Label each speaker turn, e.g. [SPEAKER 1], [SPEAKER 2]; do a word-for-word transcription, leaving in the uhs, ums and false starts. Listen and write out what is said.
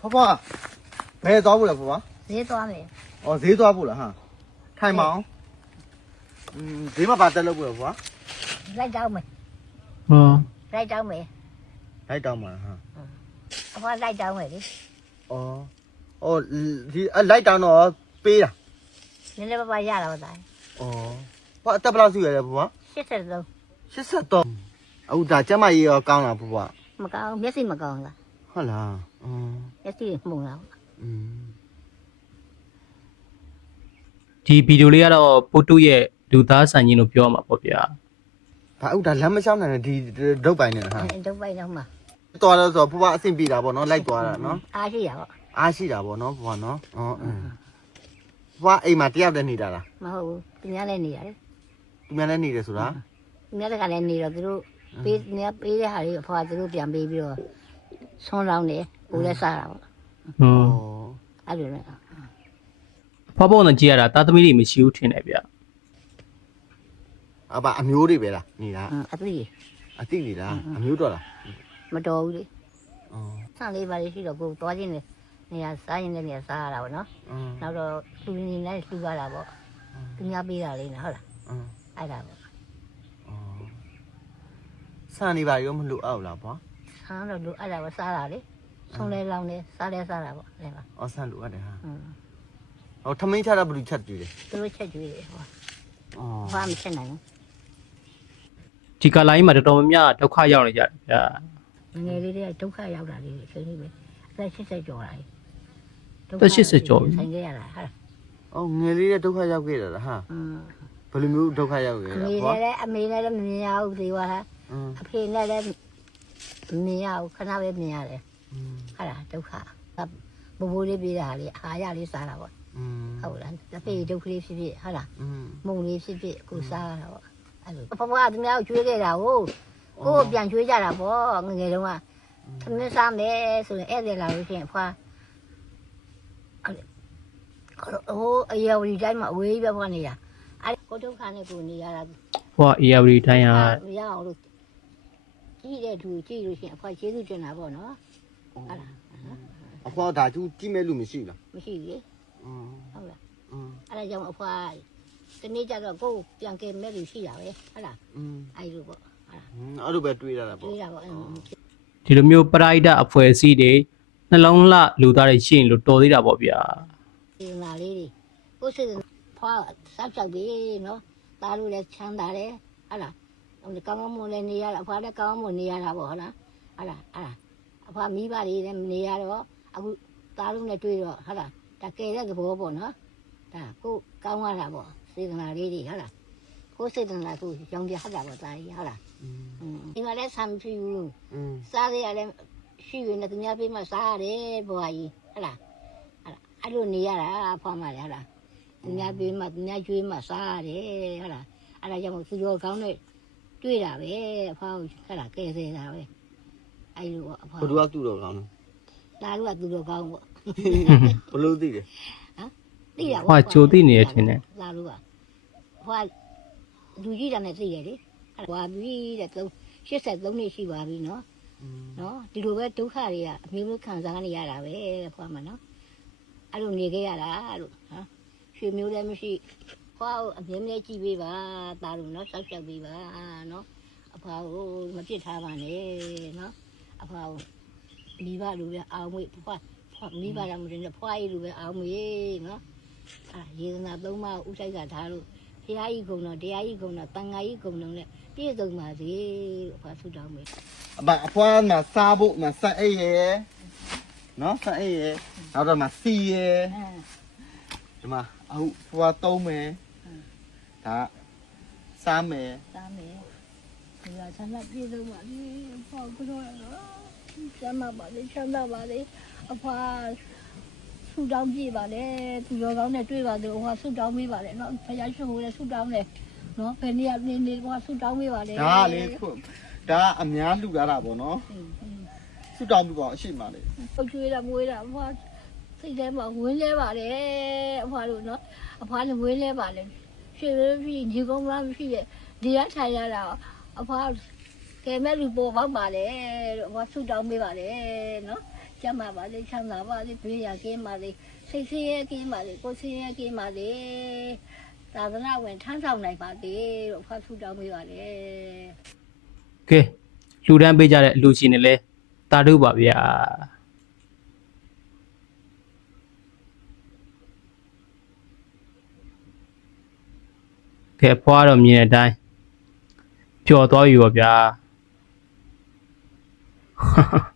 [SPEAKER 1] 婆婆，没找不了婆婆。
[SPEAKER 2] 谁抓没？
[SPEAKER 1] 哦，谁抓不了哈？太忙。嗯，谁嘛把得了不了婆婆？
[SPEAKER 2] 来找没？
[SPEAKER 3] 嗯，
[SPEAKER 2] 来找没？
[SPEAKER 1] 来找嘛哈。
[SPEAKER 2] 我来找没的。
[SPEAKER 1] 哦，哦，你啊来找喏，背啦。
[SPEAKER 2] 你那爸爸下了我在。
[SPEAKER 1] 哦，我得不了岁月了婆婆。
[SPEAKER 2] 七十多。
[SPEAKER 1] 七十多。哦，大家嘛也要讲了婆婆。
[SPEAKER 2] 没讲，没事没讲了。
[SPEAKER 1] 好啦，嗯。
[SPEAKER 2] 没事懵了。
[SPEAKER 1] 嗯。
[SPEAKER 3] ဒီဗီဒီယိုလေးကတော့ပို့တူရဲ့လူသားဆန်ကြီးလို့ပြောမှာပေါ့ဗျာ
[SPEAKER 1] ဒါဥဒါလမ်းမလျှောက်နိုင်တဲ့ဒီဒုတ်ပိုင်နဲ့ဟာ
[SPEAKER 2] ဒုတ်ပိုင်တော့မှာ
[SPEAKER 1] တော်တော့ဆိုဖွားဖွားအဆင်ပြေတာပေါ့နော်လိုက်သွားတာနော်
[SPEAKER 2] အားရှိရပါ
[SPEAKER 1] အားရှိတာပေါ့နော်ဖွားနော်အော်ဖွားအိမ်မှာတယောက်တည်းနေတာလား
[SPEAKER 2] မဟုတ်ဘူးသူများလည်းနေရတယ်
[SPEAKER 1] သူများလည်းနေတယ်ဆိုတာ
[SPEAKER 2] သူများကလည်းနေတော့သူတို့ပေးနေပေးတဲ့ဟာလေးအဖွာသူတို့ပြန်ပေးပြီးတော့ဆွန်းလောင်းတယ်ကိုလည်းစားတာပေါ့
[SPEAKER 3] ဟွန်း
[SPEAKER 2] အဲ့လိုနဲ့
[SPEAKER 3] ဖွားပေါ်နဲ့ကြည့်ရတာသားသမီးတွေမရှိဘူးထင်တယ်ဗျာ
[SPEAKER 1] အဘအမျိုးတွေပဲလားနေတာ
[SPEAKER 2] အသိ
[SPEAKER 1] အတိနေလားအမျိုးတော့လား
[SPEAKER 2] မတော်ဘူးလေ
[SPEAKER 1] အော်
[SPEAKER 2] ဆန့်လေးပါလေးရှိတော့ကိုသွားချင်းနေရာစားရင်လည်းနေရာစားရတာပေါ့နော်နောက်တော့လူနေနဲ့လှူရတာပေါ့သူများပေးတာလေးနော်ဟုတ်လားအဲ့ဒါပေါ့
[SPEAKER 1] အော်စံနေပါရောမလို့အောက်လားဖွား
[SPEAKER 2] ဆန်းတော့လူအဲ့ဒါပေါ့စားတာလေဆုံးလဲလောင်းလဲစားလဲစားတာပေါ့အဲ့ပါ
[SPEAKER 1] အော်စံလို့ရတယ်ဟာ
[SPEAKER 2] อืม
[SPEAKER 1] ဟောထမင်းချတာဘယ်လိုချက်ကြည့်လဲ
[SPEAKER 2] သူတို့ချက်ကျွေးတယ်ဟော
[SPEAKER 1] အော်
[SPEAKER 2] ဘာမှချက်နိုင်ဘူး
[SPEAKER 3] ဒီကလိုင်းမှာတော်တော်များများဒုက္ခရောက်နေကြတယ်ဗျာ
[SPEAKER 2] ငယ်လေးတွေကဒုက္ခရောက်တာလေးချိန်လေးပဲအသက်၈၀ကျော်လာပြီ
[SPEAKER 3] တက်၈၀ကျော်ပြီ
[SPEAKER 2] ဆိုင်ခဲ့ရတာဟာ
[SPEAKER 1] အော်ငယ်လေးတဲ့ဒုက္ခရောက်ခဲ့တာလားဟာ
[SPEAKER 2] อืม
[SPEAKER 1] ဘယ်လိုမျိုးဒုက္ခရောက်ခဲ့
[SPEAKER 2] အ
[SPEAKER 1] လဲ
[SPEAKER 2] မေ
[SPEAKER 1] ဖွား
[SPEAKER 2] လည်းအမေလည်းမမြင်ရဘူးဒီကွာဟာ
[SPEAKER 1] อืม
[SPEAKER 2] အဖေနဲ့လည်းမမြင်ရဘူးခဏပဲမြင်ရတယ်
[SPEAKER 1] อืม
[SPEAKER 2] ဟာလားဒုက္ခဘိုးဘိုးလေးပြေးတာလေအာရလေးစားတာပေါ့
[SPEAKER 1] อืม
[SPEAKER 2] ဟုတ်လားအဖေဒုက္ခလေးဖြစ်ဖြစ်ဟာလား
[SPEAKER 1] อืม
[SPEAKER 2] မုံလေးဖြစ်ဖြစ်ကိုစားရတာပေါ့အဲ့လိုဘဘကသူများကိုကျွေးခဲ့တာကိုကိုပြန်ကျွေးကြတာပေါ့ငငယ်တုန်းကသမင်းစားမယ်ဆိုရင်ဧည့်သည်လာလို့ရှိရင်ဖွာဟိုအရာဝတီတိုင်းမှာအဝေးပဲဖွာနေတာအဲ့ကိုဒုက္ခနဲ့ကိုနေရတာ
[SPEAKER 3] ဖွားအေယာဝတီတိုင်းဟာ
[SPEAKER 2] မရအောင်လို့ကြည့်တဲ့သူကြည့်လို့ရှိရင်အဖွာကျေးဇူးတင်တာပေါ့နော်ဟုတ်လား
[SPEAKER 1] အဖွားဒါကျူကြည့်မဲ့လူမရှိလား
[SPEAKER 2] မရှိဘူးလေ
[SPEAKER 1] อืม
[SPEAKER 2] ဟုတ်လား
[SPEAKER 1] อืม
[SPEAKER 2] အဲ့ဒါကြောင့်အဖွာဒီနေ့ကျတော့ကိုပြန်ကဲမဲ့လူရှိတာပဲဟုတ်လား
[SPEAKER 1] อืม
[SPEAKER 2] အဲ့လိုပေါ့ဟုတ်လား
[SPEAKER 1] အဲ့လိုပဲတွေးရတာပေါ့
[SPEAKER 2] တွေးတာပေါ့
[SPEAKER 3] ဒီလိုမျိုးပရိုက်တာအဖွဲ့အစည်းတွေနှလုံးလှလူသားတွေရှိရင်လို့တော်သေးတာပေါ့ဗျာ
[SPEAKER 2] ဒီနာလေးတွေကိုစစ်ဖွာဆောက်ချောက်ပြီးနော်ตาလို့လည်းချမ်းသာတယ်ဟုတ်လားဟိုကောင်းကောင်းမွန်လည်းနေရတာအဖွာလည်းကောင်းကောင်းမွန်နေရတာပေါ့ဟုတ်လားဟုတ်လားအဲ့ဒါအဖွာမိဘတွေလည်းနေရတော့အခုตาလို့နဲ့တွေ့တော့ဟုတ်လားတကယ်တဲ့သဘောပေါ့နော်ဒါကိုကောင်းရတာပေါ့စေတနာလေးတွေဟုတ်လားကိုစေတနာကိုရောင်ပြဟတာပေါ့ตาကြီးဟုတ်လားဒီမှာလည်းဆံဖြူ
[SPEAKER 1] อืม
[SPEAKER 2] စားရလည်းရှိရင်လည်းသူများပေးမှစားရတယ်ဘွာကြီးဟုတ်လားအဲ့လိုနေရတာဖွားမှလည်းဟုတ်လားသူများပေးမှသူများကျွေးမှစားရတယ်ဟုတ်လားအဲ့ဒါကြောင့်သူတို့ကောင်းနဲ့တွေ့တာပဲအဖွားဟုတ်လားကဲဆဲတာပဲအဲ့လိုပေါ့အဖွား
[SPEAKER 1] ဘယ်သူကသူ့တော့ကောင်းလဲ
[SPEAKER 2] ဒါတို့ကသူတို့ကောင်းပေါ့
[SPEAKER 1] ဘယ်လိုသိလဲ
[SPEAKER 2] သိတာ
[SPEAKER 3] ဖွားကြိုသိနေရထင်တယ်
[SPEAKER 2] ဒါတို့ကဖွားလူကြီးတာနဲ့သိတယ်လေဟွာပြီးတဲ့သုံး၈၃နှစ်ရှိပါပြီနော်နော်ဒီလိုပဲဒုက္ခတွေကအမျိုးမျိုးခံစားနေရတာပဲဖွားမှာနော်အဲ့လိုနေခဲ့ရတာလို့ဟာရွှေမျိုးလည်းမရှိဖွားအမြဲတမ်းကြည့်ပေးပါตาတို့နော်ဆောက်ရှောက်ပေးပါနော်အဖွားကိုမပြစ်ထားပါနဲ့နော်အဖွားကိုမိဘလိုပဲအောင်မွေးဖွားမိဘလည်းမတင်နဲ့ဖွားရည်လိုပဲအောင်မွေးနော်အာယေဒနာသုံးပါးဥဆိုင်ကထားလို့ဖရာကြီးကုံတော်တရားကြီးကုံတော်တန်ဃာကြီးကုံတော်နဲ့ပြည့်စုံပါစေလို့ဖွားဆုတောင်းမယ်
[SPEAKER 1] အဘအဖွားမှာစားဖို့မှာဆက်အိတ်ရယ်နော်ဆက်အိတ်ရယ်နောက်တော့မှာစီရယ်ဒီမှာအခုဖွားသုံးမယ်ဒါစားမယ်
[SPEAKER 2] သားမယ်ဒီကဆန္ဒပြည့်စုံပါလေဖွားကတော့ဆန္ဒပါလေဆန္ဒပါလေအဖွားဆုတောင်းပြပါလေသူရောကောင်းနဲ့တွေ့ပါသေးဟိုကဆုတောင်းပေးပါလေနော်ဖရာရှင်ကိုလည်းဆုတောင်းတယ်နော်ဘယ်နေ့ကနေနေဟိုကဆုတောင်းပေးပါလေ
[SPEAKER 1] ဒါလေခုဒါအများလူလာတာပေါ့နော်ဆူတောင်းပြပါအရှိမလေး
[SPEAKER 2] ပုတ်ကျွေးတာမွေးတာအဖွားစိတ်ထဲမှာဝင်းလဲပါလေအဖွားတို့နော်အဖွားလည်းဝင်းလဲပါလေရွှေရပြီညီကုန်းလားမရှိရဲ့ဒီရထိုင်ရတာအဖွားကဲမဲ့လူပေါ်ပေါက်ပါလေလို့အဖွားဆုတောင်းပေးပါလေနော်ကျမ်းပါပါလေချမ်းသာပါလေဘေးရကင်းပါလေစိတ်ဆင်းရဲကင်းပါလေကိုယ်ဆင်းရဲကင်းပါလေသာသနာဝင်ထမ်းဆောင်နိုင်ပါလေလို့ဖတ်ဆုတောင်းပေးပါလေ
[SPEAKER 3] ကဲလူတန်းပေးကြတဲ့အလူရှင်တွေလဲတာတို့ပါဗျာကဲဖွားတော့မြင်တဲ့အတိုင်းပျော်သွားပြီပါဗျာ